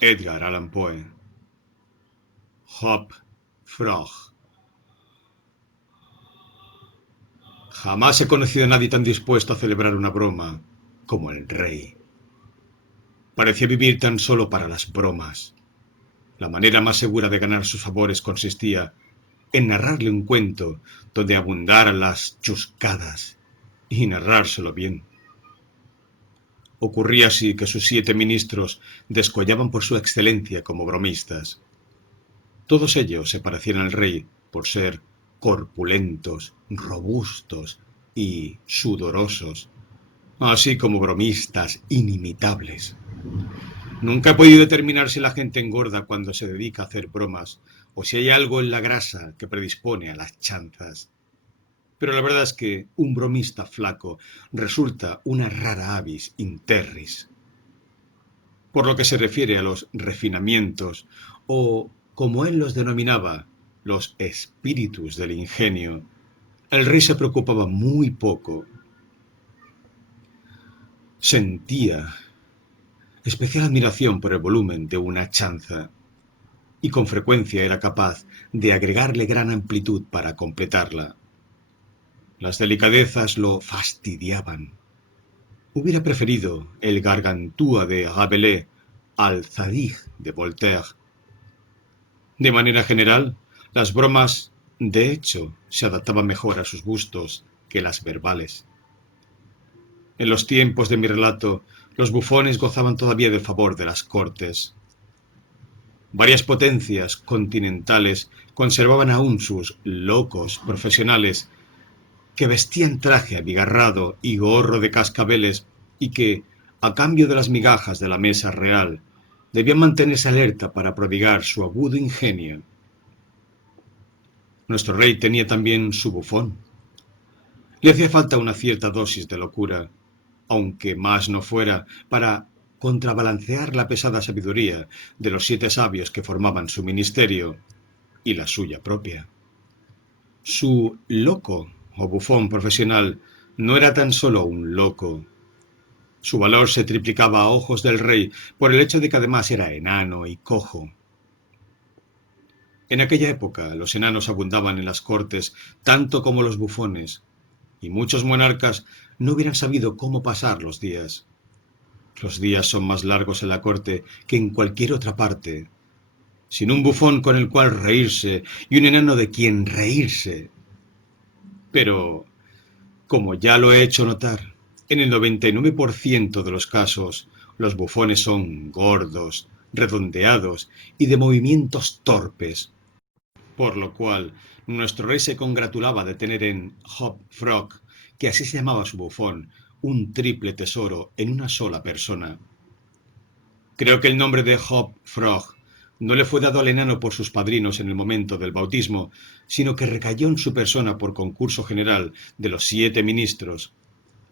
Edgar Allan Poe. Hop Frog. Jamás he conocido a nadie tan dispuesto a celebrar una broma como el rey. Parecía vivir tan solo para las bromas. La manera más segura de ganar sus favores consistía en narrarle un cuento donde abundaran las chuscadas y narrárselo bien. Ocurría así que sus 7 ministros descollaban por su excelencia como bromistas. Todos ellos se parecían al rey por ser corpulentos, robustos y sudorosos, así como bromistas inimitables. Nunca he podido determinar si la gente engorda cuando se dedica a hacer bromas o si hay algo en la grasa que predispone a las chanzas. Pero la verdad es que un bromista flaco resulta una rara avis in terris. Por lo que se refiere a los refinamientos, o como él los denominaba, los espíritus del ingenio, el rey se preocupaba muy poco. Sentía especial admiración por el volumen de una chanza, y con frecuencia era capaz de agregarle gran amplitud para completarla. Las delicadezas lo fastidiaban. Hubiera preferido el Gargantúa de Rabelais al Zadig de Voltaire. De manera general, las bromas, de hecho, se adaptaban mejor a sus gustos que las verbales. En los tiempos de mi relato, los bufones gozaban todavía del favor de las cortes. Varias potencias continentales conservaban aún sus locos profesionales que vestían traje abigarrado y gorro de cascabeles y que, a cambio de las migajas de la mesa real, debían mantenerse alerta para prodigar su agudo ingenio. Nuestro rey tenía también su bufón. Le hacía falta una cierta dosis de locura, aunque más no fuera para contrabalancear la pesada sabiduría de los 7 sabios que formaban su ministerio y la suya propia. Su loco o bufón profesional no era tan solo un loco. Su valor se triplicaba a ojos del rey por el hecho de que además era enano y cojo. En aquella época los enanos abundaban en las cortes tanto como los bufones, y muchos monarcas no hubieran sabido cómo pasar los días. Los días son más largos en la corte que en cualquier otra parte. Sin un bufón con el cual reírse y un enano de quien reírse. Pero, como ya lo he hecho notar, en el 99% de los casos, los bufones son gordos, redondeados y de movimientos torpes, por lo cual nuestro rey se congratulaba de tener en Hop Frog, que así se llamaba su bufón, un triple tesoro en una sola persona. Creo que el nombre de Hop Frog no le fue dado al enano por sus padrinos en el momento del bautismo, sino que recayó en su persona por concurso general de los 7 ministros,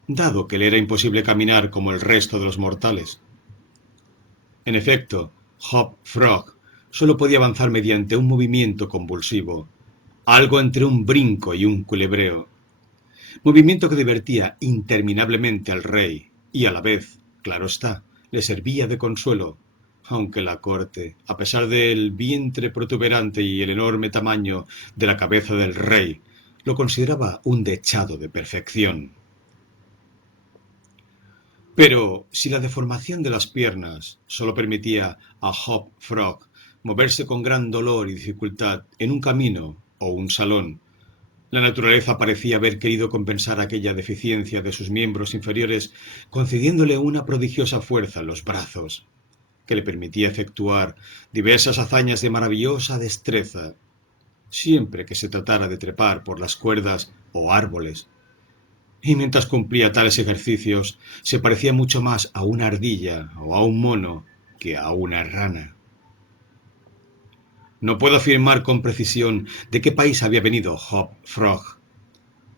dado que le era imposible caminar como el resto de los mortales. En efecto, Hop Frog solo podía avanzar mediante un movimiento convulsivo, algo entre un brinco y un culebreo, movimiento que divertía interminablemente al rey y a la vez, claro está, le servía de consuelo, aunque la corte, a pesar del vientre protuberante y el enorme tamaño de la cabeza del rey, lo consideraba un dechado de perfección. Pero si la deformación de las piernas solo permitía a Hop Frog moverse con gran dolor y dificultad en un camino o un salón, la naturaleza parecía haber querido compensar aquella deficiencia de sus miembros inferiores concediéndole una prodigiosa fuerza en los brazos, que le permitía efectuar diversas hazañas de maravillosa destreza, siempre que se tratara de trepar por las cuerdas o árboles. Y mientras cumplía tales ejercicios, se parecía mucho más a una ardilla o a un mono que a una rana. No puedo afirmar con precisión de qué país había venido Hop Frog.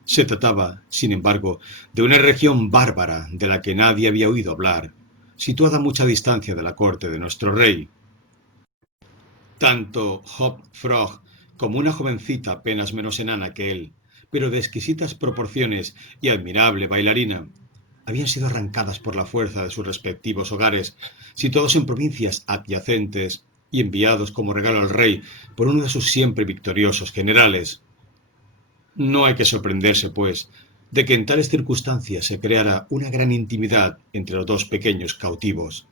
Se trataba, sin embargo, de una región bárbara de la que nadie había oído hablar, situada a mucha distancia de la corte de nuestro rey. Tanto Hop Frog como una jovencita apenas menos enana que él, pero de exquisitas proporciones y admirable bailarina, habían sido arrancadas por la fuerza de sus respectivos hogares, situados en provincias adyacentes, y enviados como regalo al rey por uno de sus siempre victoriosos generales. No hay que sorprenderse, pues, de que en tales circunstancias se creara una gran intimidad entre los dos pequeños cautivos.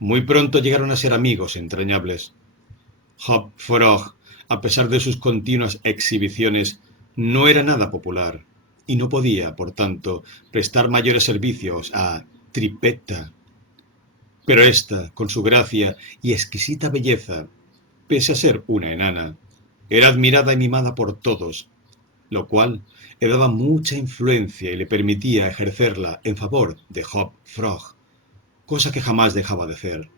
Muy pronto llegaron a ser amigos entrañables. Hop Frog, a pesar de sus continuas exhibiciones, no era nada popular, y no podía, por tanto, prestar mayores servicios a Tripetta. Pero ésta, con su gracia y exquisita belleza, pese a ser una enana, era admirada y mimada por todos, lo cual le daba mucha influencia y le permitía ejercerla en favor de Hop Frog, cosa que jamás dejaba de hacer.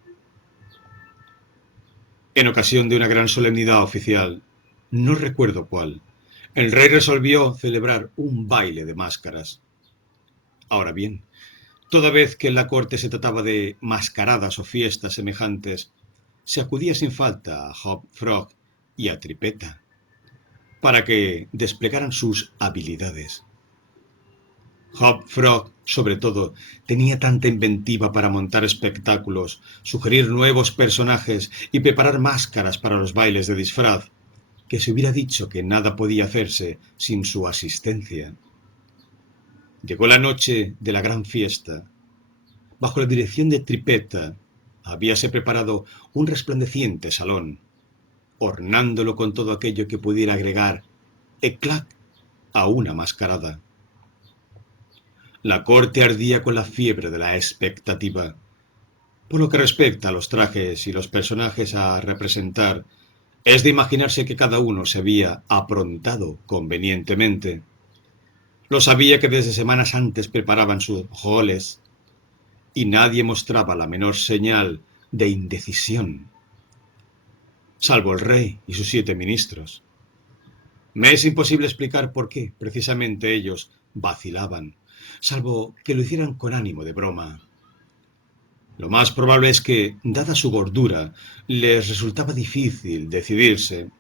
En ocasión de una gran solemnidad oficial, no recuerdo cuál, el rey resolvió celebrar un baile de máscaras. Ahora bien, toda vez que en la corte se trataba de mascaradas o fiestas semejantes, se acudía sin falta a Hop Frog y a Tripetta para que desplegaran sus habilidades. Hop Frog, sobre todo, tenía tanta inventiva para montar espectáculos, sugerir nuevos personajes y preparar máscaras para los bailes de disfraz, que se hubiera dicho que nada podía hacerse sin su asistencia. Llegó la noche de la gran fiesta. Bajo la dirección de Tripetta, habíase preparado un resplandeciente salón, ornándolo con todo aquello que pudiera agregar eclat a una mascarada. La corte ardía con la fiebre de la expectativa. Por lo que respecta a los trajes y los personajes a representar, es de imaginarse que cada uno se había aprontado convenientemente. Lo sabía que desde semanas antes preparaban sus roles, y nadie mostraba la menor señal de indecisión, salvo el rey y sus 7 ministros. Me es imposible explicar por qué precisamente ellos vacilaban, salvo que lo hicieran con ánimo de broma. Lo más probable es que, dada su gordura, les resultaba difícil decidirse.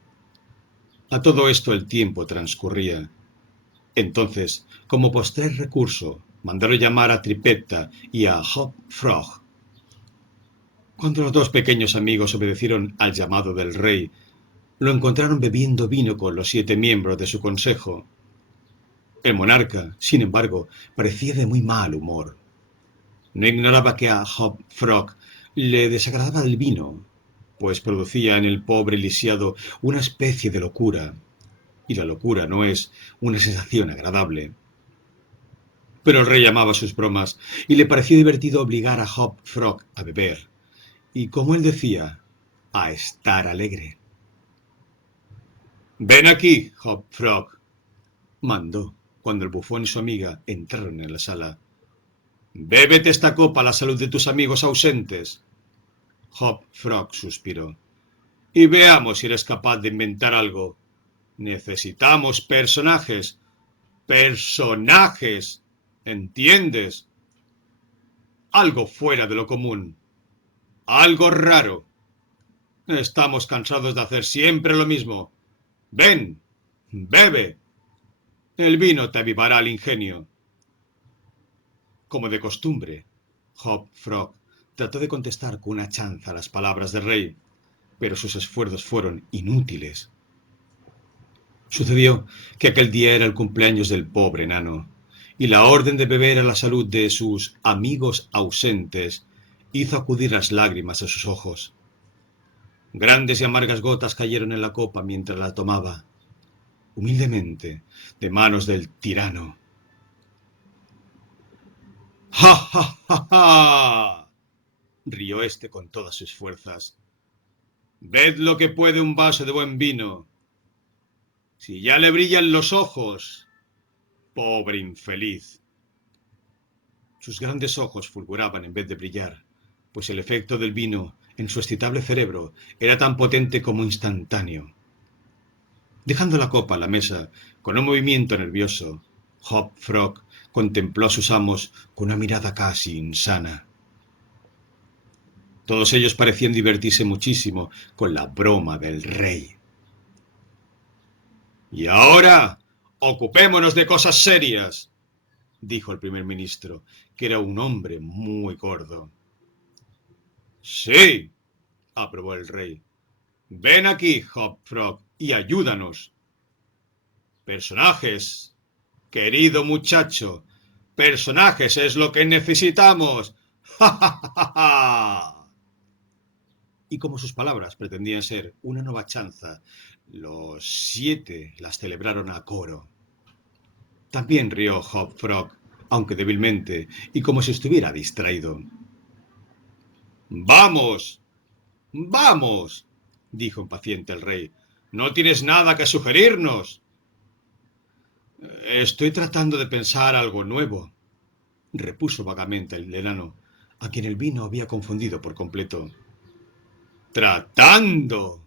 A todo esto el tiempo transcurría. Entonces, como postrer recurso, mandaron llamar a Tripetta y a Hop Frog. Cuando los dos pequeños amigos obedecieron al llamado del rey, lo encontraron bebiendo vino con los 7 miembros de su consejo. El monarca, sin embargo, parecía de muy mal humor. No ignoraba que a Hop Frog le desagradaba el vino, pues producía en el pobre lisiado una especie de locura, y la locura no es una sensación agradable. Pero el rey amaba sus bromas, y le pareció divertido obligar a Hop Frog a beber, y como él decía, a estar alegre. «Ven aquí, Hop Frog», mandó, cuando el bufón y su amiga entraron en la sala. «Bébete esta copa a la salud de tus amigos ausentes». Hop Frog suspiró. «Y veamos si eres capaz de inventar algo. Necesitamos personajes. ¡Personajes! ¿Entiendes? Algo fuera de lo común. Algo raro. Estamos cansados de hacer siempre lo mismo. Ven, bebe. El vino te avivará el ingenio». Como de costumbre, Hop Frog trató de contestar con una chanza a las palabras del rey, pero sus esfuerzos fueron inútiles. Sucedió que aquel día era el cumpleaños del pobre enano, y la orden de beber a la salud de sus amigos ausentes hizo acudir las lágrimas a sus ojos. Grandes y amargas gotas cayeron en la copa mientras la tomaba, humildemente, de manos del tirano. ¡Ja, ja, ja, ja!, rió éste con todas sus fuerzas. «Ved lo que puede un vaso de buen vino. Si ya le brillan los ojos, pobre infeliz». Sus grandes ojos fulguraban en vez de brillar, pues el efecto del vino en su excitable cerebro era tan potente como instantáneo. Dejando la copa a la mesa, con un movimiento nervioso, Hop Frog contempló a sus amos con una mirada casi insana. Todos ellos parecían divertirse muchísimo con la broma del rey. «Y ahora, ocupémonos de cosas serias», dijo el primer ministro, que era un hombre muy gordo. Sí, aprobó el rey. Ven aquí, Hop Frog, y ayúdanos. Personajes, querido muchacho, personajes es lo que necesitamos. ¡Ja, ja, ja, ja! Y como sus palabras pretendían ser una nueva chanza, los 7 las celebraron a coro. También rió Hop Frog, aunque débilmente, y como si estuviera distraído. ¡Vamos! ¡Vamos! Dijo impaciente el rey. ¿No tienes nada que sugerirnos? Estoy tratando de pensar algo nuevo, repuso vagamente el enano, a quien el vino había confundido por completo. ¡Tratando!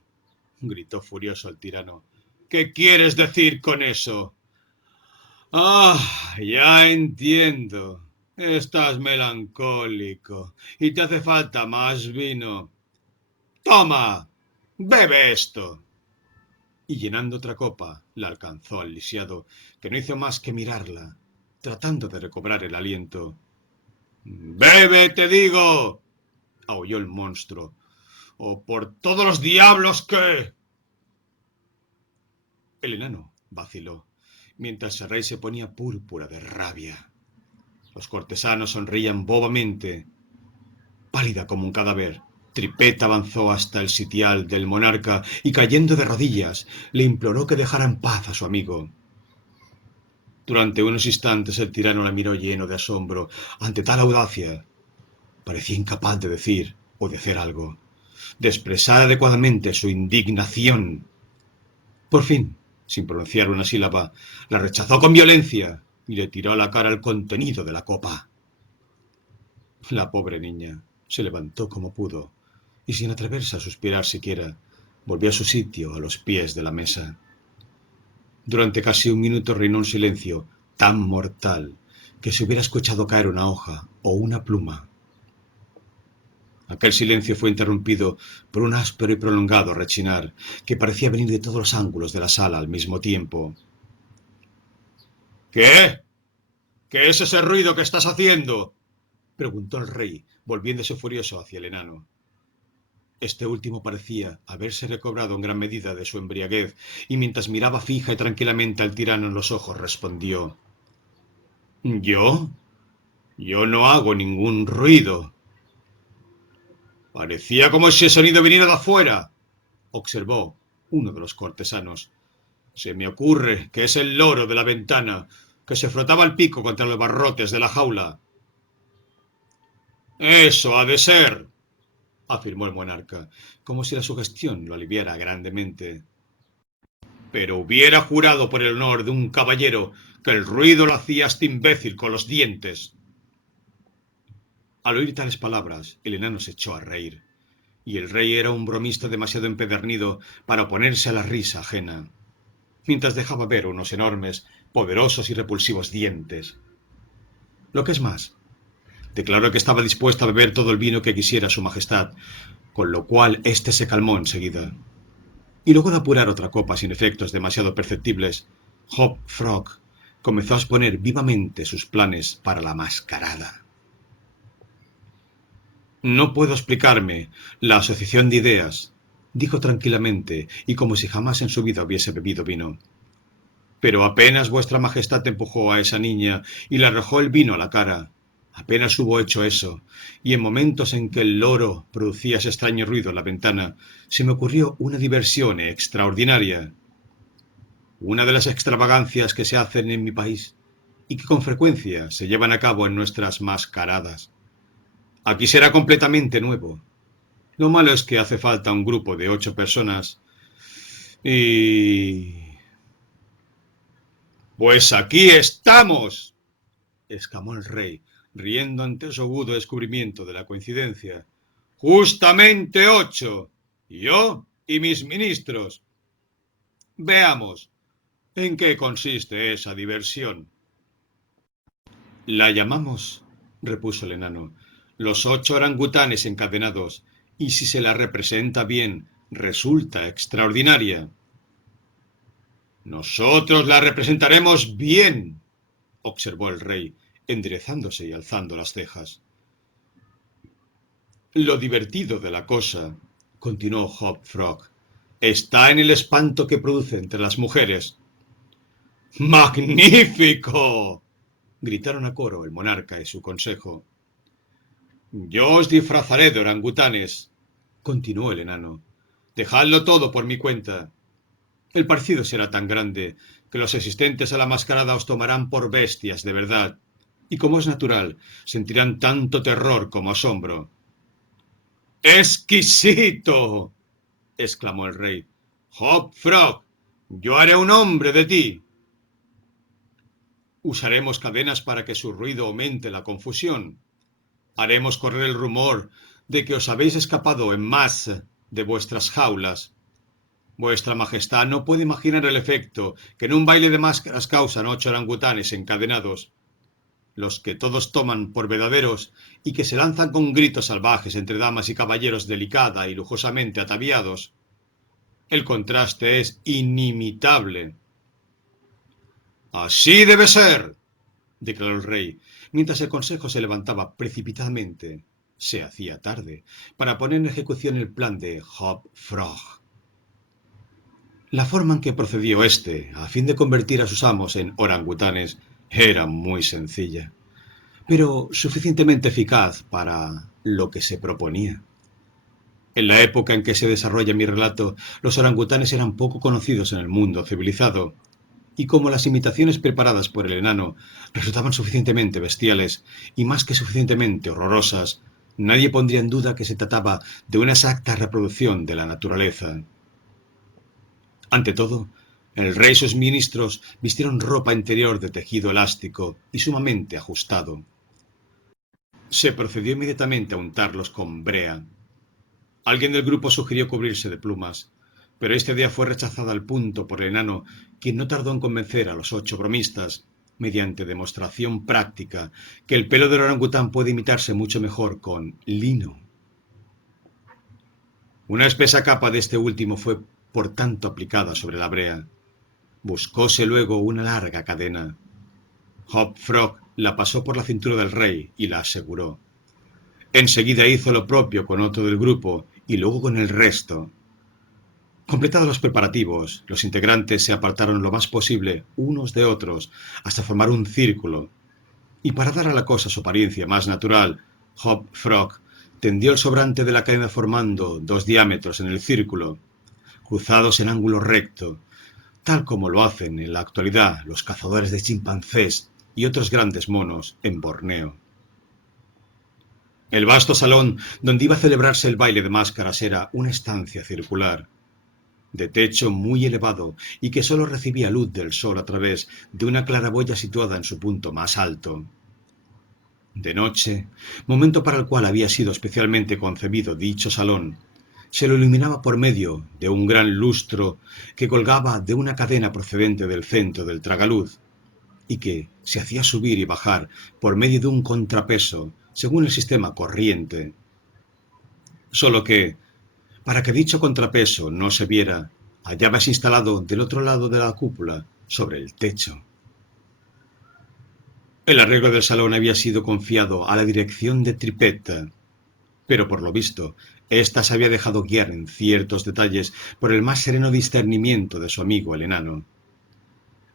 Gritó furioso el tirano. ¿Qué quieres decir con eso? Ah, ya entiendo. Estás melancólico y te hace falta más vino. Toma, bebe esto. Y llenando otra copa, la alcanzó al lisiado, que no hizo más que mirarla, tratando de recobrar el aliento. ¡Bebe, te digo! Aulló el monstruo. ¡Oh, por todos los diablos que! El enano vaciló, mientras el rey se ponía púrpura de rabia. Los cortesanos sonreían bobamente. Pálida como un cadáver, Tripet avanzó hasta el sitial del monarca y, cayendo de rodillas, le imploró que dejara en paz a su amigo. Durante unos instantes el tirano la miró lleno de asombro ante tal audacia. Parecía incapaz de decir o de hacer algo, de expresar adecuadamente su indignación. Por fin, sin pronunciar una sílaba, la rechazó con violencia y le tiró a la cara el contenido de la copa. La pobre niña se levantó como pudo y, sin atreverse a suspirar siquiera, volvió a su sitio a los pies de la mesa. Durante casi un minuto reinó un silencio tan mortal que se hubiera escuchado caer una hoja o una pluma. Aquel silencio fue interrumpido por un áspero y prolongado rechinar que parecía venir de todos los ángulos de la sala al mismo tiempo. ¿Qué? ¿Qué es ese ruido que estás haciendo? Preguntó el rey, volviéndose furioso hacia el enano. Este último parecía haberse recobrado en gran medida de su embriaguez, y mientras miraba fija y tranquilamente al tirano en los ojos, respondió: ¿Yo? Yo no hago ningún ruido. Parecía como si el sonido viniera de afuera, observó uno de los cortesanos. Se me ocurre que es el loro de la ventana, que se frotaba el pico contra los barrotes de la jaula. Eso ha de ser, afirmó el monarca, como si la sugestión lo aliviara grandemente. Pero hubiera jurado por el honor de un caballero que el ruido lo hacía este imbécil con los dientes. Al oír tales palabras, el enano se echó a reír, y el rey era un bromista demasiado empedernido para oponerse a la risa ajena, mientras dejaba ver unos enormes, poderosos y repulsivos dientes. Lo que es más, declaró que estaba dispuesto a beber todo el vino que quisiera su majestad, con lo cual éste se calmó enseguida. Y luego de apurar otra copa sin efectos demasiado perceptibles, Hop Frog comenzó a exponer vivamente sus planes para la mascarada. No puedo explicarme la asociación de ideas, dijo tranquilamente y como si jamás en su vida hubiese bebido vino. Pero apenas vuestra majestad empujó a esa niña y le arrojó el vino a la cara, apenas hubo hecho eso, y en momentos en que el loro producía ese extraño ruido en la ventana, se me ocurrió una diversión extraordinaria. Una de las extravagancias que se hacen en mi país y que con frecuencia se llevan a cabo en nuestras mascaradas. Aquí será completamente nuevo. Lo malo es que hace falta un grupo de 8 personas y... Pues aquí estamos, exclamó el rey, riendo ante su agudo descubrimiento de la coincidencia. Justamente 8. Yo y mis ministros. Veamos, ¿en qué consiste esa diversión? La llamamos, repuso el enano, los 8 orangutanes encadenados, y si se la representa bien, resulta extraordinaria. Nosotros la representaremos bien, observó el rey, enderezándose y alzando las cejas. Lo divertido de la cosa, continuó Hop Frog, está en el espanto que produce entre las mujeres. ¡Magnífico! Gritaron a coro el monarca y su consejo. Yo os disfrazaré de orangutanes, continuó el enano. Dejadlo todo por mi cuenta. El parecido será tan grande que los asistentes a la mascarada os tomarán por bestias de verdad, y como es natural, sentirán tanto terror como asombro. ¡Exquisito! Exclamó el rey. Hop Frog, yo haré un hombre de ti. Usaremos cadenas para que su ruido aumente la confusión. Haremos correr el rumor de que os habéis escapado en masa de vuestras jaulas. Vuestra Majestad no puede imaginar el efecto que en un baile de máscaras causan 8 orangutanes encadenados, los que todos toman por verdaderos y que se lanzan con gritos salvajes entre damas y caballeros delicada y lujosamente ataviados. El contraste es inimitable. Así debe ser, declaró el rey, mientras el consejo se levantaba precipitadamente. Se hacía tarde para poner en ejecución el plan de Hop Frog. La forma en que procedió éste, a fin de convertir a sus amos en orangutanes, era muy sencilla, pero suficientemente eficaz para lo que se proponía. En la época en que se desarrolla mi relato, los orangutanes eran poco conocidos en el mundo civilizado, y como las imitaciones preparadas por el enano resultaban suficientemente bestiales y más que suficientemente horrorosas, nadie pondría en duda que se trataba de una exacta reproducción de la naturaleza. Ante todo, el rey y sus ministros vistieron ropa interior de tejido elástico y sumamente ajustado. Se procedió inmediatamente a untarlos con brea. Alguien del grupo sugirió cubrirse de plumas, pero esta idea fue rechazada al punto por el enano, quien no tardó en convencer a los 8 bromistas, mediante demostración práctica, que el pelo del orangután puede imitarse mucho mejor con lino. Una espesa capa de este último fue por tanto aplicada sobre la brea. Buscóse luego una larga cadena. Hop Frog la pasó por la cintura del rey y la aseguró. Enseguida hizo lo propio con otro del grupo y luego con el resto. Completados los preparativos, los integrantes se apartaron lo más posible unos de otros hasta formar un círculo, y para dar a la cosa su apariencia más natural, Hop Frog tendió el sobrante de la cadena formando 2 diámetros en el círculo, cruzados en ángulo recto, tal como lo hacen en la actualidad los cazadores de chimpancés y otros grandes monos en Borneo. El vasto salón donde iba a celebrarse el baile de máscaras era una estancia circular, de techo muy elevado y que sólo recibía luz del sol a través de una claraboya situada en su punto más alto. De noche, momento para el cual había sido especialmente concebido dicho salón, se lo iluminaba por medio de un gran lustro que colgaba de una cadena procedente del centro del tragaluz y que se hacía subir y bajar por medio de un contrapeso según el sistema corriente. Solo que, para que dicho contrapeso no se viera, hallábase instalado del otro lado de la cúpula, sobre el techo. El arreglo del salón había sido confiado a la dirección de Tripetta, pero por lo visto, ésta se había dejado guiar en ciertos detalles por el más sereno discernimiento de su amigo el enano.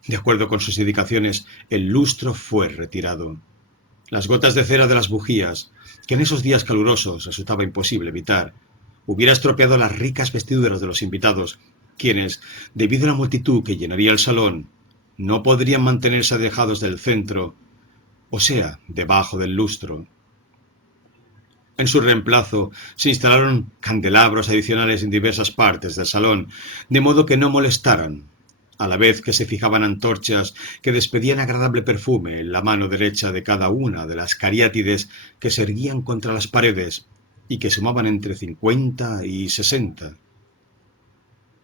De acuerdo con sus indicaciones, el lustro fue retirado. Las gotas de cera de las bujías, que en esos días calurosos resultaba imposible evitar, hubiera estropeado las ricas vestiduras de los invitados, quienes, debido a la multitud que llenaría el salón, no podrían mantenerse alejados del centro, o sea, debajo del lustro. En su reemplazo se instalaron candelabros adicionales en diversas partes del salón, de modo que no molestaran, a la vez que se fijaban antorchas que despedían agradable perfume en la mano derecha de cada una de las cariátides que se erguían contra las paredes y que sumaban entre 50 y 60.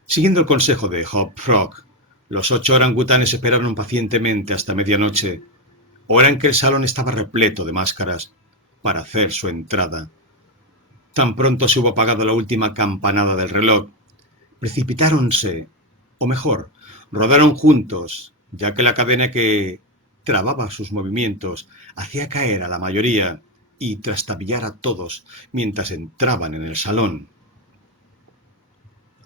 Siguiendo el consejo de Hop Frog, los 8 orangutanes esperaron pacientemente hasta medianoche, hora en que el salón estaba repleto de máscaras, para hacer su entrada. Tan pronto se hubo apagado la última campanada del reloj, precipitáronse, o mejor, rodaron juntos, ya que la cadena que trababa sus movimientos, hacía caer a la mayoría y trastabillar a todos mientras entraban en el salón.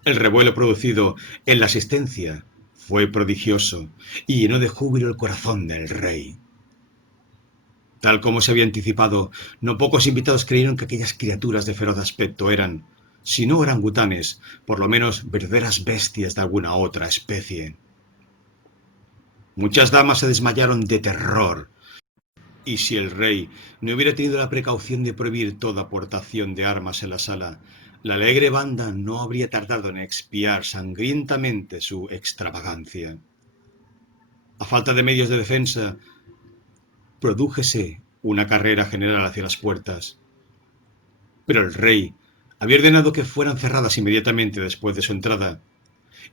El revuelo producido en la asistencia fue prodigioso y llenó de júbilo el corazón del rey. Tal como se había anticipado, no pocos invitados creyeron que aquellas criaturas de feroz aspecto eran, si no orangutanes, por lo menos verdaderas bestias de alguna otra especie. Muchas damas se desmayaron de terror, y si el rey no hubiera tenido la precaución de prohibir toda aportación de armas en la sala, la alegre banda no habría tardado en expiar sangrientamente su extravagancia. A falta de medios de defensa, prodújese una carrera general hacia las puertas. Pero el rey había ordenado que fueran cerradas inmediatamente después de su entrada,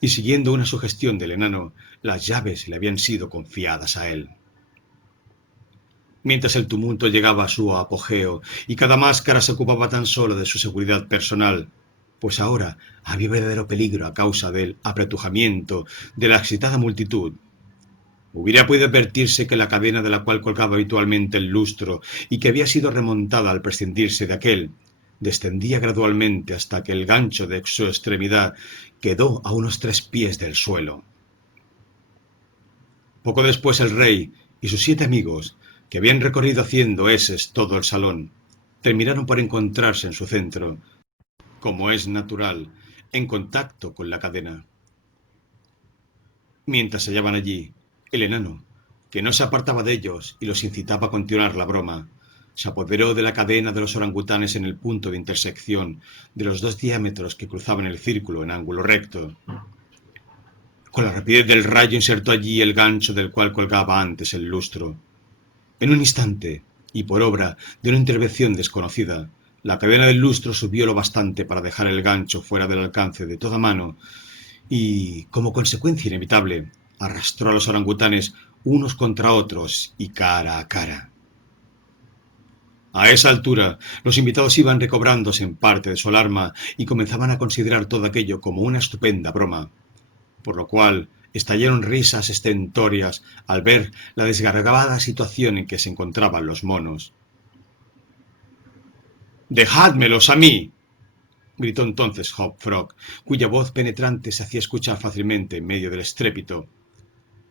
y siguiendo una sugestión del enano, las llaves le habían sido confiadas a él. Mientras el tumulto llegaba a su apogeo y cada máscara se ocupaba tan solo de su seguridad personal, pues ahora había verdadero peligro a causa del apretujamiento de la excitada multitud. Hubiera podido advertirse que la cadena de la cual colgaba habitualmente el lustro y que había sido remontada al prescindirse de aquel, descendía gradualmente hasta que el gancho de su extremidad quedó a unos 3 pies del suelo. Poco después el rey y sus 7 amigos, que habían recorrido haciendo eses todo el salón, terminaron por encontrarse en su centro, como es natural, en contacto con la cadena. Mientras se hallaban allí, el enano, que no se apartaba de ellos y los incitaba a continuar la broma, se apoderó de la cadena de los orangutanes en el punto de intersección de los 2 diámetros que cruzaban el círculo en ángulo recto. Con la rapidez del rayo insertó allí el gancho del cual colgaba antes el lustro. En un instante, y por obra de una intervención desconocida, la cadena del lustro subió lo bastante para dejar el gancho fuera del alcance de toda mano y, como consecuencia inevitable, arrastró a los orangutanes unos contra otros y cara a cara. A esa altura, los invitados iban recobrándose en parte de su alarma y comenzaban a considerar todo aquello como una estupenda broma, por lo cual estallaron risas estentóreas al ver la desgarrada situación en que se encontraban los monos. «¡Dejádmelos a mí!», gritó entonces Hop Frog, cuya voz penetrante se hacía escuchar fácilmente en medio del estrépito.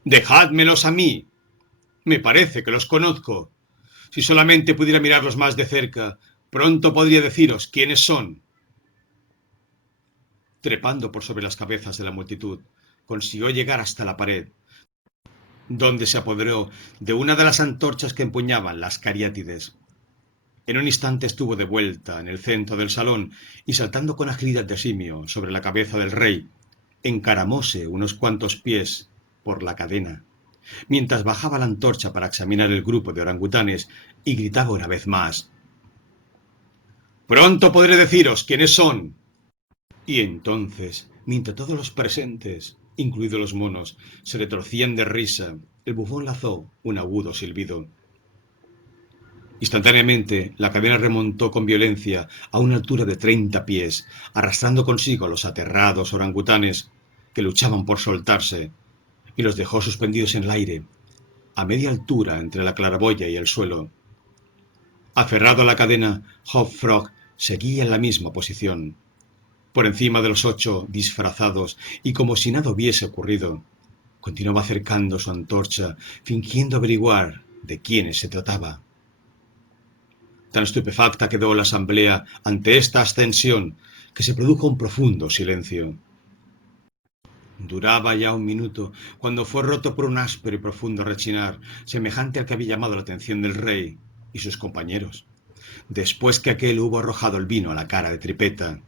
«¡Dejádmelos a mí! Me parece que los conozco. Si solamente pudiera mirarlos más de cerca, pronto podría deciros quiénes son». Trepando por sobre las cabezas de la multitud, consiguió llegar hasta la pared, donde se apoderó de una de las antorchas que empuñaban las cariátides. En un instante estuvo de vuelta en el centro del salón y, saltando con agilidad de simio sobre la cabeza del rey, encaramóse unos cuantos pies por la cadena, mientras bajaba la antorcha para examinar el grupo de orangutanes y gritaba una vez más: «¡Pronto podré deciros quiénes son!». Y entonces, mientras todos los presentes, incluidos los monos, se retorcían de risa, el bufón lanzó un agudo silbido. Instantáneamente, la cadena remontó con violencia a una altura de 30 pies, arrastrando consigo a los aterrados orangutanes que luchaban por soltarse, y los dejó suspendidos en el aire, a media altura entre la claraboya y el suelo. Aferrado a la cadena, Hop Frog seguía en la misma posición. Por encima de los 8 disfrazados, y como si nada hubiese ocurrido, continuaba acercando su antorcha, fingiendo averiguar de quiénes se trataba. Tan estupefacta quedó la asamblea ante esta ascensión que se produjo un profundo silencio. Duraba ya un minuto cuando fue roto por un áspero y profundo rechinar, semejante al que había llamado la atención del rey y sus compañeros, después que aquel hubo arrojado el vino a la cara de Tripetta.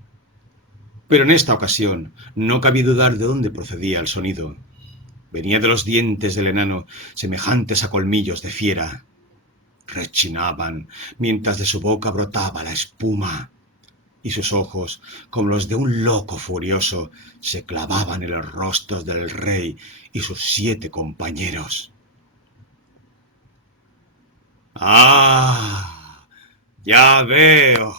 Pero en esta ocasión no cabía dudar de dónde procedía el sonido. Venía de los dientes del enano, semejantes a colmillos de fiera. Rechinaban, mientras de su boca brotaba la espuma, y sus ojos, como los de un loco furioso, se clavaban en los rostros del rey y sus 7 compañeros. «¡Ah! ¡Ya veo!»,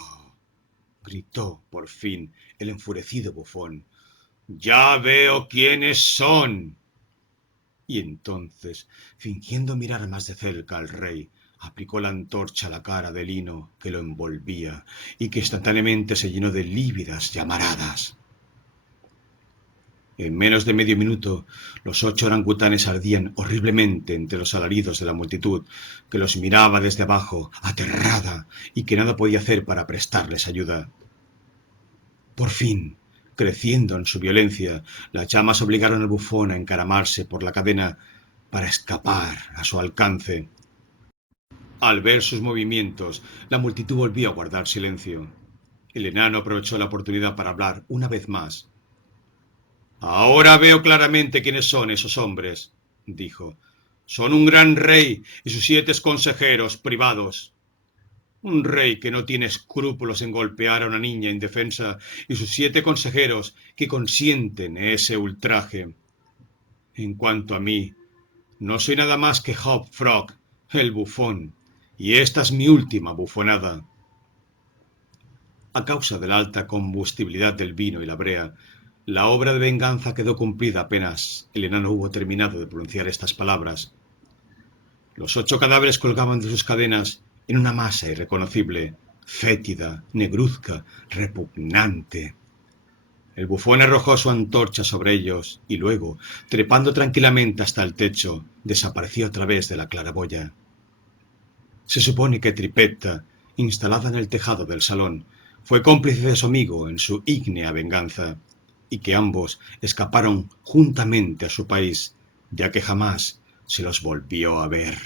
gritó por fin el enfurecido bufón. «¡Ya veo quiénes son!». Y entonces, fingiendo mirar más de cerca al rey, aplicó la antorcha a la cara de lino que lo envolvía y que instantáneamente se llenó de lívidas llamaradas. En menos de medio minuto, los 8 orangutanes ardían horriblemente entre los alaridos de la multitud, que los miraba desde abajo, aterrada, y que nada podía hacer para prestarles ayuda. Por fin, creciendo en su violencia, las llamas obligaron al bufón a encaramarse por la cadena para escapar a su alcance. Al ver sus movimientos, la multitud volvió a guardar silencio. El enano aprovechó la oportunidad para hablar una vez más. Ahora veo claramente quiénes son esos hombres, dijo. Son un gran rey y sus 7 consejeros privados. Un rey que no tiene escrúpulos en golpear a una niña indefensa y sus 7 consejeros que consienten ese ultraje. En cuanto a mí, no soy nada más que Hop Frog, el bufón, y esta es mi última bufonada. A causa de la alta combustibilidad del vino y la brea, la obra de venganza quedó cumplida apenas el enano hubo terminado de pronunciar estas palabras. Los 8 cadáveres colgaban de sus cadenas en una masa irreconocible, fétida, negruzca, repugnante. El bufón arrojó su antorcha sobre ellos y luego, trepando tranquilamente hasta el techo, desapareció a través de la claraboya. Se supone que Tripetta, instalada en el tejado del salón, fue cómplice de su amigo en su ígnea venganza, y que ambos escaparon juntamente a su país, ya que jamás se los volvió a ver.